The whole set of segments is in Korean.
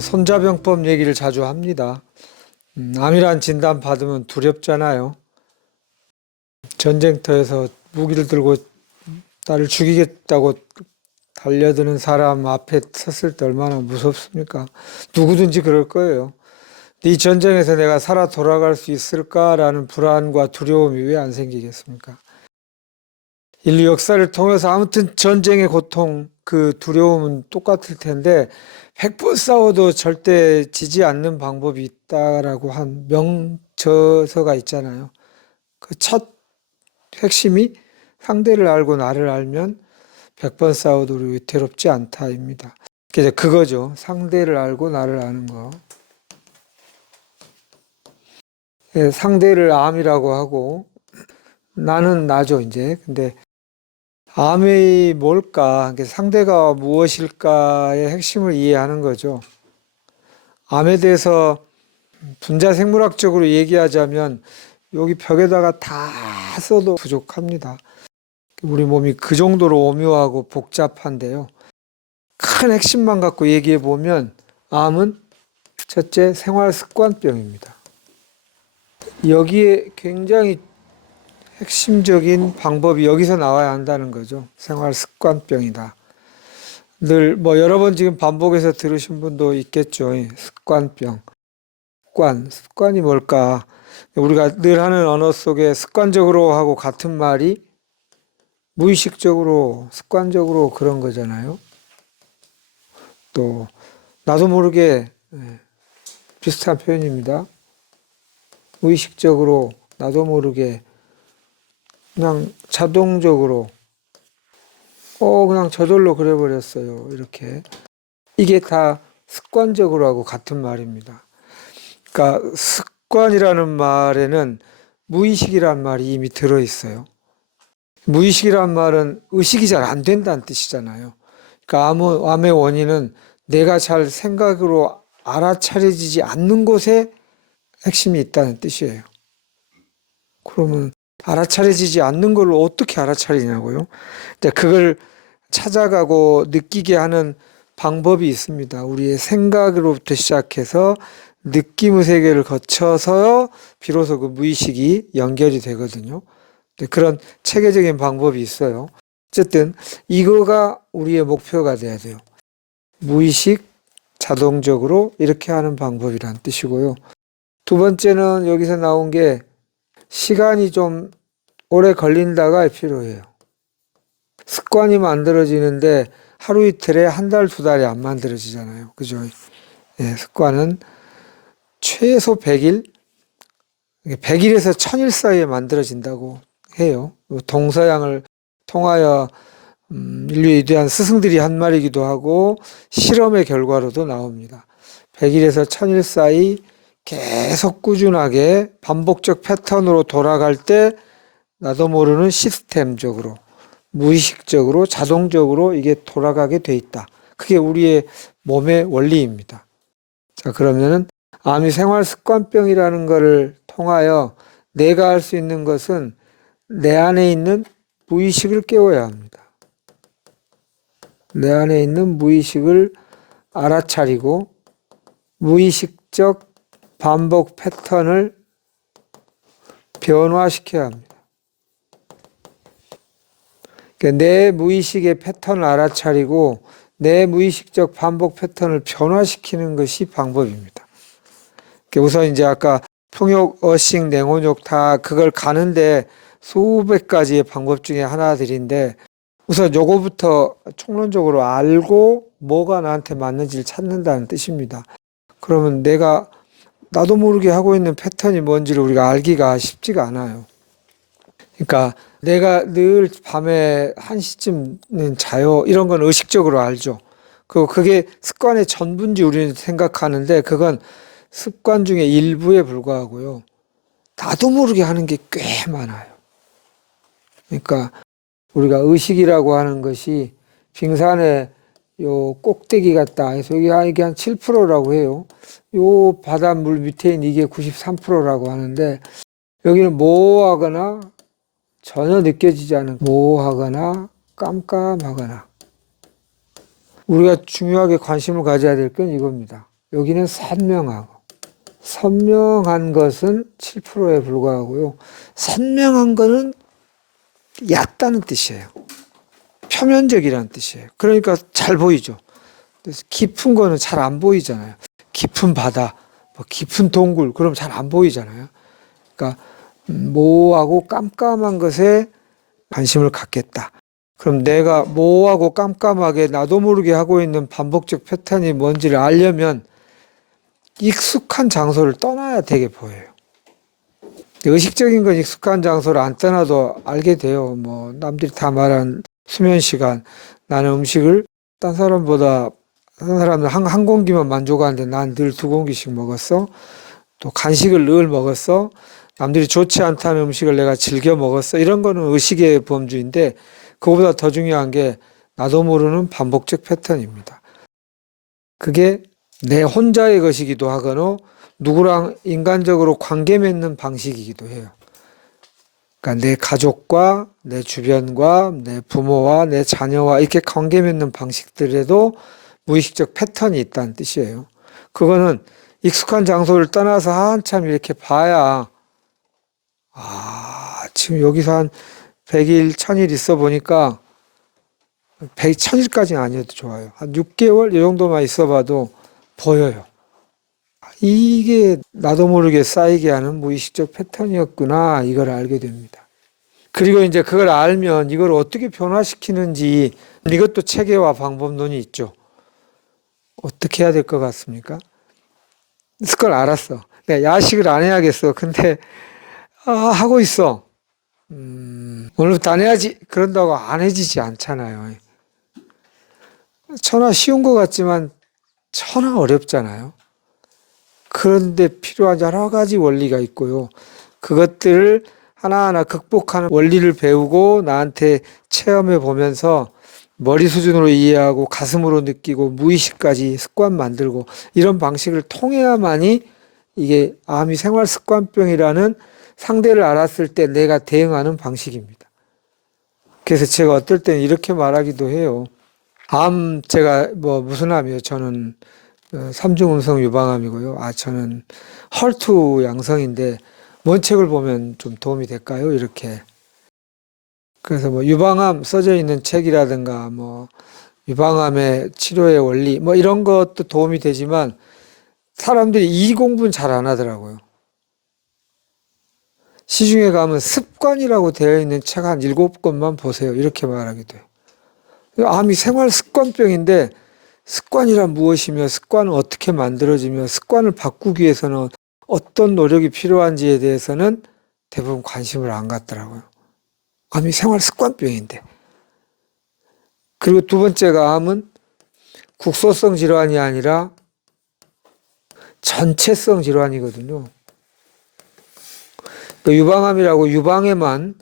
손자병법 얘기를 자주 합니다. 암이란 진단 받으면 두렵잖아요. 전쟁터에서 무기를 들고 나를 죽이겠다고 달려드는 사람 앞에 섰을 때 얼마나 무섭습니까? 누구든지 그럴 거예요. 이 전쟁에서 내가 살아 돌아갈 수 있을까라는 불안과 두려움이 왜 안 생기겠습니까? 인류 역사를 통해서 아무튼 전쟁의 고통, 그 두려움은 똑같을 텐데 100번 싸워도 절대 지지 않는 방법이 있다라고 한 명저서가 있잖아요. 그 첫 핵심이 상대를 알고 나를 알면 100번 싸워도 우리 위태롭지 않다입니다. 그래서 그거죠. 상대를 알고 나를 아는 거. 예, 상대를 암이라고 하고 나는 나죠, 이제. 근데 암이 뭘까? 상대가 무엇일까의 핵심을 이해하는 거죠. 암에 대해서 분자생물학적으로 얘기하자면 여기 벽에다가 다 써도 부족합니다. 우리 몸이 그 정도로 오묘하고 복잡한데요. 큰 핵심만 갖고 얘기해 보면 암은 첫째 생활습관병입니다. 여기에 굉장히 핵심적인 방법이 여기서 나와야 한다는 거죠. 생활습관병이다. 늘 여러 번 지금 반복해서 들으신 분도 있겠죠. 습관병. 습관이 뭘까? 우리가 늘 하는 언어 속에 습관적으로 하고 같은 말이 무의식적으로, 습관적으로 그런 거잖아요. 또 나도 모르게 비슷한 표현입니다. 무의식적으로 나도 모르게 그냥 자동적으로 그냥 저절로 그래버렸어요. 이렇게. 이게 다 습관적으로 하고 같은 말입니다. 그러니까 습관이라는 말에는 무의식이란 말이 이미 들어있어요. 무의식이란 말은 의식이 잘 안 된다는 뜻이잖아요. 그러니까 암의 원인은 내가 잘 생각으로 알아차려지지 않는 곳에 핵심이 있다는 뜻이에요. 그러면 알아차려지지 않는 걸 어떻게 알아차리냐고요? 그걸 찾아가고 느끼게 하는 방법이 있습니다. 우리의 생각으로부터 시작해서 느낌의 세계를 거쳐서 비로소 그 무의식이 연결이 되거든요. 그런 체계적인 방법이 있어요. 어쨌든 이거가 우리의 목표가 돼야 돼요. 무의식, 자동적으로 이렇게 하는 방법이란 뜻이고요. 두 번째는 여기서 나온 게 시간이 좀 오래 걸린다가 필요해요. 습관이 만들어지는데 하루 이틀에 한 달, 두 달이 안 만들어지잖아요. 그죠? 예, 습관은 최소 100일, 100일에서 1000일 사이에 만들어진다고 해요. 동서양을 통하여 인류에 대한 스승들이 한 말이기도 하고 실험의 결과로도 나옵니다. 100일에서 1000일 사이 계속 꾸준하게 반복적 패턴으로 돌아갈 때 나도 모르는 시스템적으로 무의식적으로 자동적으로 이게 돌아가게 돼 있다. 그게 우리의 몸의 원리입니다. 자, 그러면은 암이 생활습관병이라는 것을 통하여 내가 할 수 있는 것은 내 안에 있는 무의식을 깨워야 합니다. 내 안에 있는 무의식을 알아차리고 무의식적 반복 패턴을 변화시켜야 합니다. 그러니까 내 무의식의 패턴을 알아차리고 내 무의식적 반복 패턴을 변화시키는 것이 방법입니다. 그러니까 우선 이제 아까 통역, 어싱, 냉온욕 다 그걸 가는데 수백 가지의 방법 중에 하나들인데 우선 요거부터 총론적으로 알고 뭐가 나한테 맞는지를 찾는다는 뜻입니다. 그러면 내가 나도 모르게 하고 있는 패턴이 뭔지를 우리가 알기가 쉽지가 않아요. 그러니까 내가 늘 밤에 1시쯤은 자요. 이런 건 의식적으로 알죠. 그게 습관의 전부인지 우리는 생각하는데 그건 습관 중에 일부에 불과하고요. 나도 모르게 하는 게 꽤 많아요. 그러니까 우리가 의식이라고 하는 것이 빙산의 요 꼭대기 같다 해서 이게 한 7%라고 해요. 요 바닷물 밑에 있는 이게 93%라고 하는데 여기는 모호하거나 전혀 느껴지지 않은 모호하거나 깜깜하거나 우리가 중요하게 관심을 가져야 될 건 이겁니다. 여기는 선명하고, 선명한 것은 7%에 불과하고요. 선명한 거는 얕다는 뜻이에요. 표면적이라는 뜻이에요. 그러니까 잘 보이죠. 그래서 깊은 거는 잘 안 보이잖아요. 깊은 바다, 뭐 깊은 동굴, 그럼 잘 안 보이잖아요. 그러니까 모호하고 깜깜한 것에 관심을 갖겠다. 그럼 내가 모호하고 깜깜하게 나도 모르게 하고 있는 반복적 패턴이 뭔지를 알려면 익숙한 장소를 떠나야 되게 보여요. 의식적인 건 익숙한 장소를 안 떠나도 알게 돼요. 뭐 남들이 다 말한 수면 시간, 나는 음식을 딴 사람보다 다른 사람은 한 공기만 만족하는데 난 늘 두 공기씩 먹었어. 또 간식을 늘 먹었어. 남들이 좋지 않다는 음식을 내가 즐겨 먹었어. 이런 거는 의식의 범주인데 그거보다 더 중요한 게 나도 모르는 반복적 패턴입니다. 그게 내 혼자의 것이기도 하거나 누구랑 인간적으로 관계 맺는 방식이기도 해요. 그러니까 내 가족과 내 주변과 내 부모와 내 자녀와 이렇게 관계 맺는 방식들에도 무의식적 패턴이 있다는 뜻이에요. 그거는 익숙한 장소를 떠나서 한참 이렇게 봐야 지금 여기서 한 100일, 1000일 있어 보니까 100, 1000일까지는 아니어도 좋아요. 한 6개월 이 정도만 있어 봐도 보여요. 이게 나도 모르게 쌓이게 하는 무의식적 패턴이었구나 이걸 알게 됩니다. 그리고 이제 그걸 알면 이걸 어떻게 변화시키는지 이것도 체계와 방법론이 있죠. 어떻게 해야 될 것 같습니까? 그걸 알았어. 내가 야식을 안 해야겠어. 근데 하고 있어. 오늘부터 안 해야지. 그런다고 안 해지지 않잖아요. 천하 쉬운 것 같지만 천하 어렵잖아요. 그런데 필요한 여러 가지 원리가 있고요. 그것들을 하나하나 극복하는 원리를 배우고 나한테 체험해 보면서 머리 수준으로 이해하고 가슴으로 느끼고 무의식까지 습관 만들고 이런 방식을 통해야만이 이게 암이 생활습관병이라는 상대를 알았을 때 내가 대응하는 방식입니다. 그래서 제가 어떨 때는 이렇게 말하기도 해요. 제가 무슨 암이요? 저는 3중 음성 유방암이고요. 저는 헐투 양성인데 뭔 책을 보면 좀 도움이 될까요? 이렇게. 그래서 유방암 써져 있는 책이라든가 유방암의 치료의 원리 이런 것도 도움이 되지만 사람들이 이 공부는 잘 안 하더라고요. 시중에 가면 습관이라고 되어 있는 책 한 7권만 보세요. 이렇게 말하기도 해요. 암이 생활 습관병인데 습관이란 무엇이며 습관은 어떻게 만들어지며 습관을 바꾸기 위해서는 어떤 노력이 필요한지에 대해서는 대부분 관심을 안 갖더라고요. 암이 생활 습관병인데. 그리고 두 번째가 암은 국소성 질환이 아니라 전체성 질환이거든요. 유방암이라고 유방에만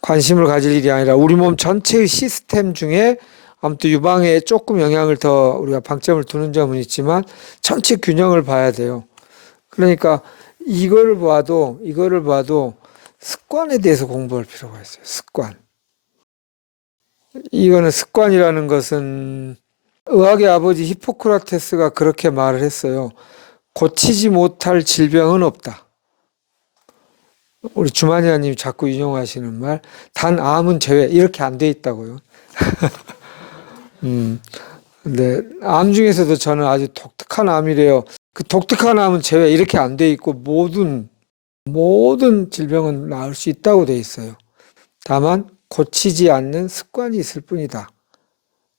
관심을 가질 일이 아니라 우리 몸 전체의 시스템 중에 아무튼 유방에 조금 영향을 더 우리가 방점을 두는 점은 있지만 전체 균형을 봐야 돼요. 그러니까 이거를 봐도 습관에 대해서 공부할 필요가 있어요. 습관. 이거는 습관이라는 것은 의학의 아버지 히포크라테스가 그렇게 말을 했어요. 고치지 못할 질병은 없다. 우리 주마니아님이 자꾸 인용하시는 말, 단 암은 제외 이렇게 안 돼 있다고요. 근데 암 중에서도 저는 아주 독특한 암이래요. 그 독특한 암은 제외 이렇게 안 돼 있고 모든 질병은 나을 수 있다고 돼 있어요. 다만 고치지 않는 습관이 있을 뿐이다.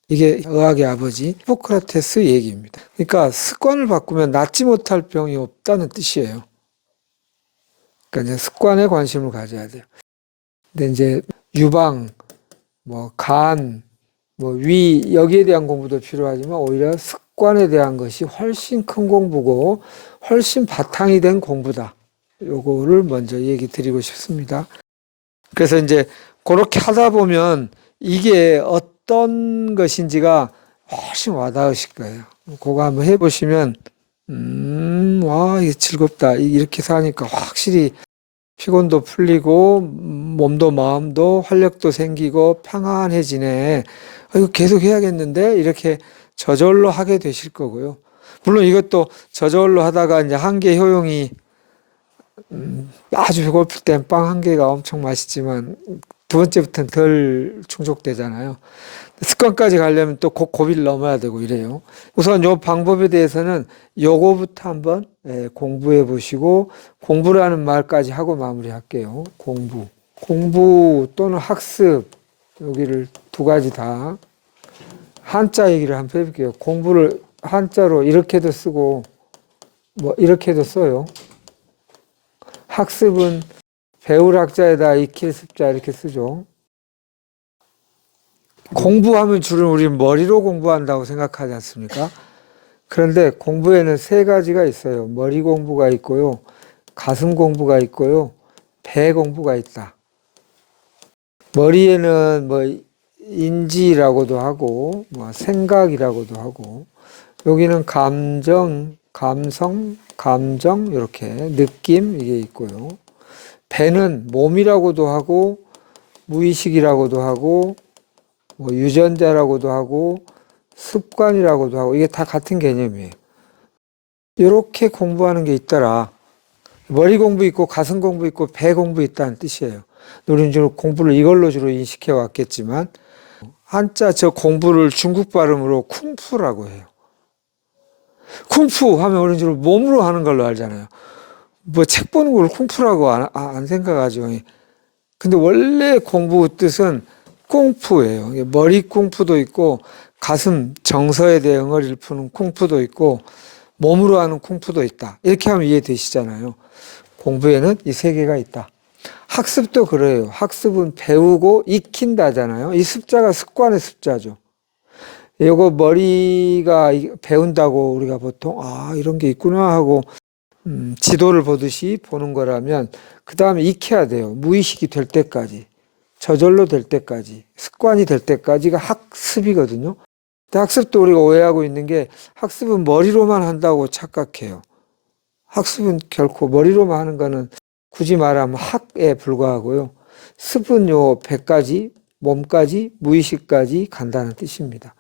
이게 의학의 아버지 히포크라테스 얘기입니다. 그러니까 습관을 바꾸면 낫지 못할 병이 없다는 뜻이에요. 그러니까 이제 습관에 관심을 가져야 돼요. 근데 이제 유방, 간, 위 여기에 대한 공부도 필요하지만 오히려 습관에 대한 것이 훨씬 큰 공부고 훨씬 바탕이 된 공부다. 요거를 먼저 얘기 드리고 싶습니다. 그래서 이제 그렇게 하다 보면 이게 어떤 것인지가 훨씬 와닿으실 거예요. 그거 한번 해보시면 와 이게 즐겁다. 이렇게 사니까 확실히 피곤도 풀리고 몸도 마음도 활력도 생기고 평안해지네. 이거 계속 해야겠는데 이렇게 저절로 하게 되실 거고요. 물론 이것도 저절로 하다가 이제 한 개 효용이 아주 배고플 땐 빵 한 개가 엄청 맛있지만 두 번째부터는 덜 충족되잖아요. 습관까지 가려면 또 고비를 넘어야 되고 이래요. 우선 요 방법에 대해서는 요거부터 한번 공부해 보시고 공부라는 말까지 하고 마무리할게요. 공부 또는 학습 여기를 두 가지 다 한자 얘기를 한번 해볼게요. 공부를 한자로 이렇게도 쓰고 뭐 이렇게도 써요. 학습은 배울 학자에다 익힐 습자 이렇게 쓰죠. 공부하면 주로 우리 머리로 공부한다고 생각하지 않습니까? 그런데 공부에는 세 가지가 있어요. 머리 공부가 있고요. 가슴 공부가 있고요. 배 공부가 있다. 머리에는 뭐 인지라고도 하고 뭐 생각이라고도 하고 여기는 감정, 감성, 감정 이렇게 느낌 이게 있고요. 배는 몸이라고도 하고 무의식이라고도 하고 뭐 유전자라고도 하고 습관이라고도 하고 이게 다 같은 개념이에요. 이렇게 공부하는 게 있더라. 머리 공부 있고 가슴 공부 있고 배 공부 있다는 뜻이에요. 우리는 주로 공부를 이걸로 주로 인식해 왔겠지만 한자 저 공부를 중국 발음으로 쿵푸라고 해요. 쿵푸 하면 우리는 주로 몸으로 하는 걸로 알잖아요. 뭐 책 보는 걸 쿵푸라고 안 생각하죠. 근데 원래 공부 뜻은 쿵푸예요. 머리 쿵푸도 있고 가슴 정서에 대응을 일푸는 쿵푸도 있고 몸으로 하는 쿵푸도 있다. 이렇게 하면 이해되시잖아요. 공부에는 이 세 개가 있다. 학습도 그래요. 학습은 배우고 익힌다잖아요. 이 습자가 습관의 습자죠. 이거 머리가 배운다고 우리가 보통 이런 게 있구나 하고 지도를 보듯이 보는 거라면 그 다음에 익혀야 돼요. 무의식이 될 때까지. 저절로 될 때까지. 습관이 될 때까지가 학습이거든요. 근데 학습도 우리가 오해하고 있는 게 학습은 머리로만 한다고 착각해요. 학습은 결코 머리로만 하는 거는 굳이 말하면 학에 불과하고요. 습은 요 배까지, 몸까지, 무의식까지 간다는 뜻입니다.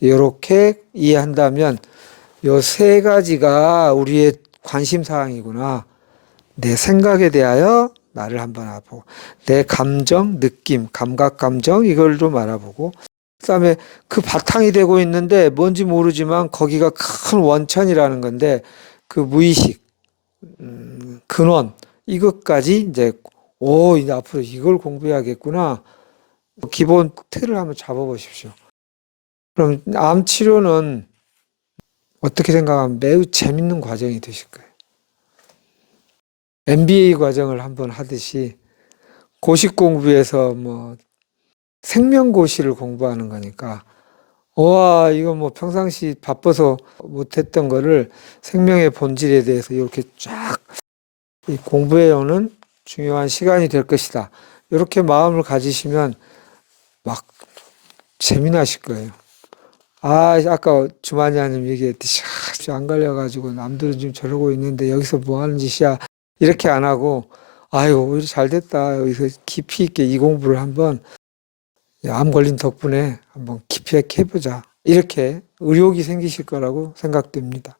이렇게 이해한다면 요 세 가지가 우리의 관심 사항이구나. 내 생각에 대하여 나를 한번 알아보고 내 감정, 느낌, 감각, 감정 이걸 좀 알아보고 그다음에 그 바탕이 되고 있는데 뭔지 모르지만 거기가 큰 원천이라는 건데 그 무의식, 근원 이것까지 이제 이제 앞으로 이걸 공부해야겠구나. 기본 틀을 한번 잡아보십시오. 그럼 암 치료는 어떻게 생각하면 매우 재밌는 과정이 되실 거예요. MBA 과정을 한번 하듯이 고시 공부에서 뭐 생명고시를 공부하는 거니까 와 이거 뭐 평상시 바빠서 못했던 거를 생명의 본질에 대해서 이렇게 쫙 공부해오는 중요한 시간이 될 것이다. 이렇게 마음을 가지시면 막 재미나실 거예요. 아까 주만이님 얘기했듯이 안 걸려가지고 남들은 지금 저러고 있는데 여기서 뭐 하는 짓이야. 이렇게 안 하고 아유 오히려 잘 됐다. 여기서 깊이 있게 이 공부를 한번 암 걸린 덕분에 한번 깊이 있게 해보자. 이렇게 의욕이 생기실 거라고 생각됩니다.